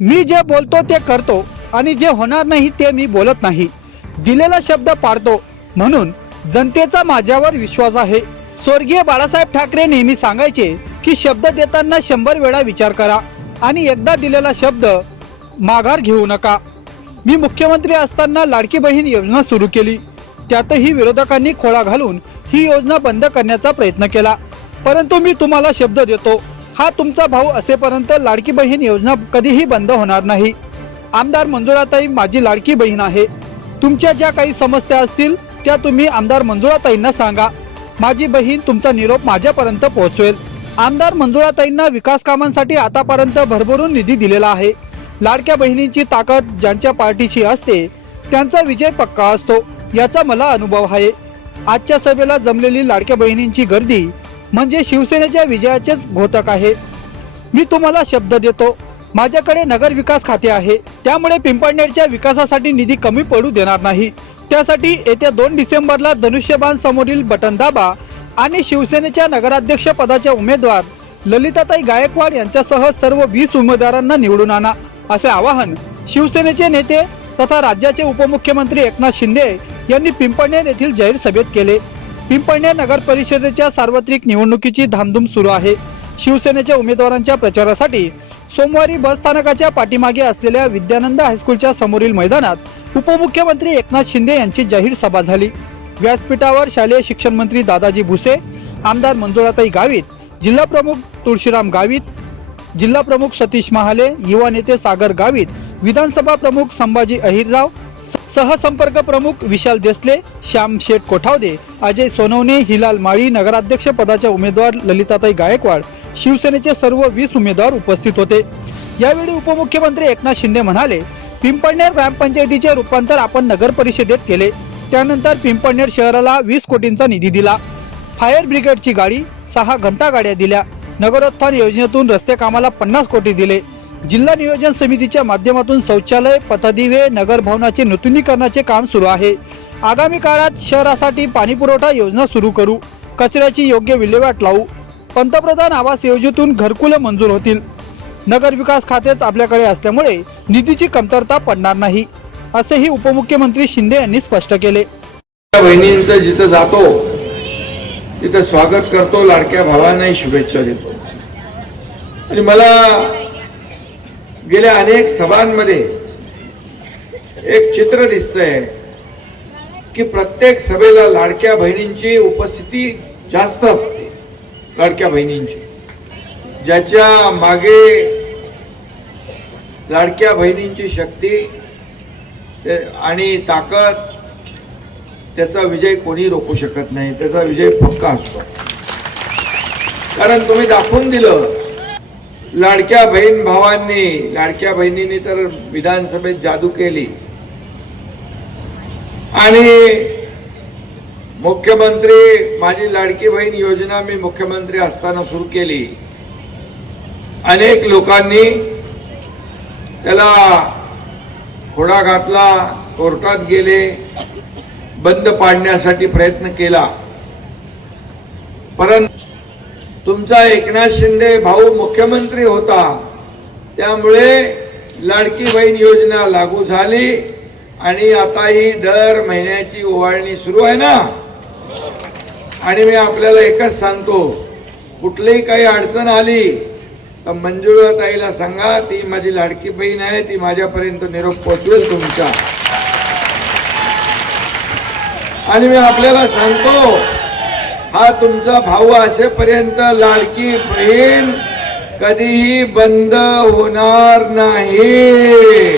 मी जे बोलतो ते करतो आणि जे होणार नाही ते मी बोलत नाही. दिलेला शब्द पाडतो. म्हणून जनतेचा माझ्यावर विश्वास आहे. स्वर्गीय बाळासाहेब ठाकरे नेहमी सांगायचे की शब्द देताना शंभर वेळा विचार करा आणि एकदा दिलेला शब्द माघार घेऊ नका. मी मुख्यमंत्री असताना लाडकी बहीण योजना सुरू केली. त्यातही विरोधकांनी खोळा घालून ही योजना बंद करण्याचा प्रयत्न केला. परंतु मी तुम्हाला शब्द देतो. हा तुमचा भाऊ असेपर्यंत लाडकी बहीण योजना कधीही बंद होणार नाही. आमदार मंजुळाताई माझी लाडकी बहीण आहे. तुमच्या ज्या काही समस्या असतील त्या तुम्ही आमदार मंजुळाताईंना सांगा. माझी बहीण तुमचा निरोप माझ्यापर्यंत पोहोचवेल. आमदार मंजुळाताईंना विकास कामांसाठी आतापर्यंत भरभरून निधी दिलेला आहे. लाडक्या बहिणींची ताकद ज्यांच्या पार्टीशी असते त्यांचा विजय पक्का असतो याचा मला अनुभव आहे. आजच्या सभेला जमलेली लाडक्या बहिणींची गर्दी म्हणजे शिवसेनेच्या विजयाचेच घोतक आहे मी तुम्हाला शब्द देतो माझ्याकडे नगर विकास खाते आहे त्यामुळे पिंपळनेरच्या विकासासाठी निधी कमी पडू देणार नाही. त्यासाठी येत्या दोन डिसेंबरला धनुष्यबाण समोरील बटन दाबा आणि शिवसेनेच्या नगराध्यक्ष पदाच्या उमेदवार ललिताताई गायकवाड यांच्यासह सर्व वीस उमेदवारांना निवडून आणा. असे आवाहन शिवसेनेचे नेते तथा राज्याचे उपमुख्यमंत्री एकनाथ शिंदे यांनी पिंपळनेर येथील जाहीर सभेत केले. पिंपळण्या नगर परिषदेच्या सार्वत्रिक निवडणुकीची धामधूम सुरू आहे. शिवसेनेच्या उमेदवारांच्या प्रचारासाठी सोमवारी बस स्थानकाच्या पाठीमागे असलेल्या विद्यानंद हायस्कूलच्या समोरील मैदानात उपमुख्यमंत्री एकनाथ शिंदे यांची जाहीर सभा झाली. व्यासपीठावर शालेय शिक्षण मंत्री दादाजी भुसे आमदार मंजुळाताई गावित जिल्हा प्रमुख तुळशीराम गावित जिल्हा प्रमुख सतीश महाले युवा नेते सागर गावित विधानसभा प्रमुख संभाजी अहिरराव सहसंपर्क प्रमुख विशाल देसले श्याम शेठ कोठावदे अजय सोनवणे हिलाल माळी नगराध्यक्ष पदाच्या उमेदवार ललिताताई गायकवाड शिवसेनेचे सर्व वीस उमेदवार उपस्थित होते. यावेळी उपमुख्यमंत्री एकनाथ शिंदे म्हणाले पिंपळनेर ग्रामपंचायतीचे रूपांतर आपण नगर परिषदेत केले. त्यानंतर पिंपळनेर शहराला वीस कोटींचा निधी दिला. फायर ब्रिगेडची गाडी सहा घंटा गाड्या दिल्या. नगरोत्थान योजनेतून रस्ते कामाला पन्नास कोटी दिले. जिल्हा नियोजन समितीच्या माध्यमातून शौचालय पथदिवे नगर भवनाचे नूतनीकरणाचे काम सुरू आहे. आगामी काळात शहरासाठी पाणीपुरवठा योजना सुरू करू. कचऱ्याची योग्य विल्हेवाट लावू. पंतप्रधान आवास योजनेतून घरकुलं मंजूर होतील. नगर विकास खातेच आपल्याकडे असल्यामुळे निधीची कमतरता पडणार नाही असेही उपमुख्यमंत्री शिंदे यांनी स्पष्ट केले. बहिणींचं जिथं जातो तिथं स्वागत करतो लाडक्या भावांनाही शुभेच्छा देतो. आणि मला गेल्या अनेक सभांमध्ये एक चित्र दिसतंय की प्रत्येक सभेला लाडक्या बहिणींची उपस्थिती जास्त असते. लाडक्या बहिणींची. ज्याच्या मागे लाडक्या बहिणींची शक्ती आणि ताकद त्याचा विजय कोणी रोखू शकत नाही. त्याचा विजय पक्का असतो. कारण तुम्ही दाखवून दिलं लाडक्या बहीण भावांनी लाडक्या बहिणींनी तर विधानसभेत जादू केली. आणि मुख्यमंत्री माझी लाडकी बहीण योजना मी मुख्यमंत्री असताना सुरू केली. अनेक लोकांनी त्याला खोडा घातला कोर्टात गेले बंद पाडण्यासाठी प्रयत्न केला. परंतु तुमचा एकनाथ शिंदे भाऊ मुख्यमंत्री होता. त्यामुळे लाडकी बहीण योजना लागू झाली आणि आता ही दर महिन्याची ओवाळणी सुरू आहे ना? आणि मी आपल्याला एकच सांगतो कुठलीही काही अडचण आली तर मंजुळाताईला सांगा ती माझी लाडकी बहीण आहे ती माझ्यापर्यंत निरोप पोचवेल तुमच्या. आणि मी आपल्याला सांगतो हा तुमचा भाऊ असेपर्यंत लाडकी बहीण कधीही बंद होणार नाही.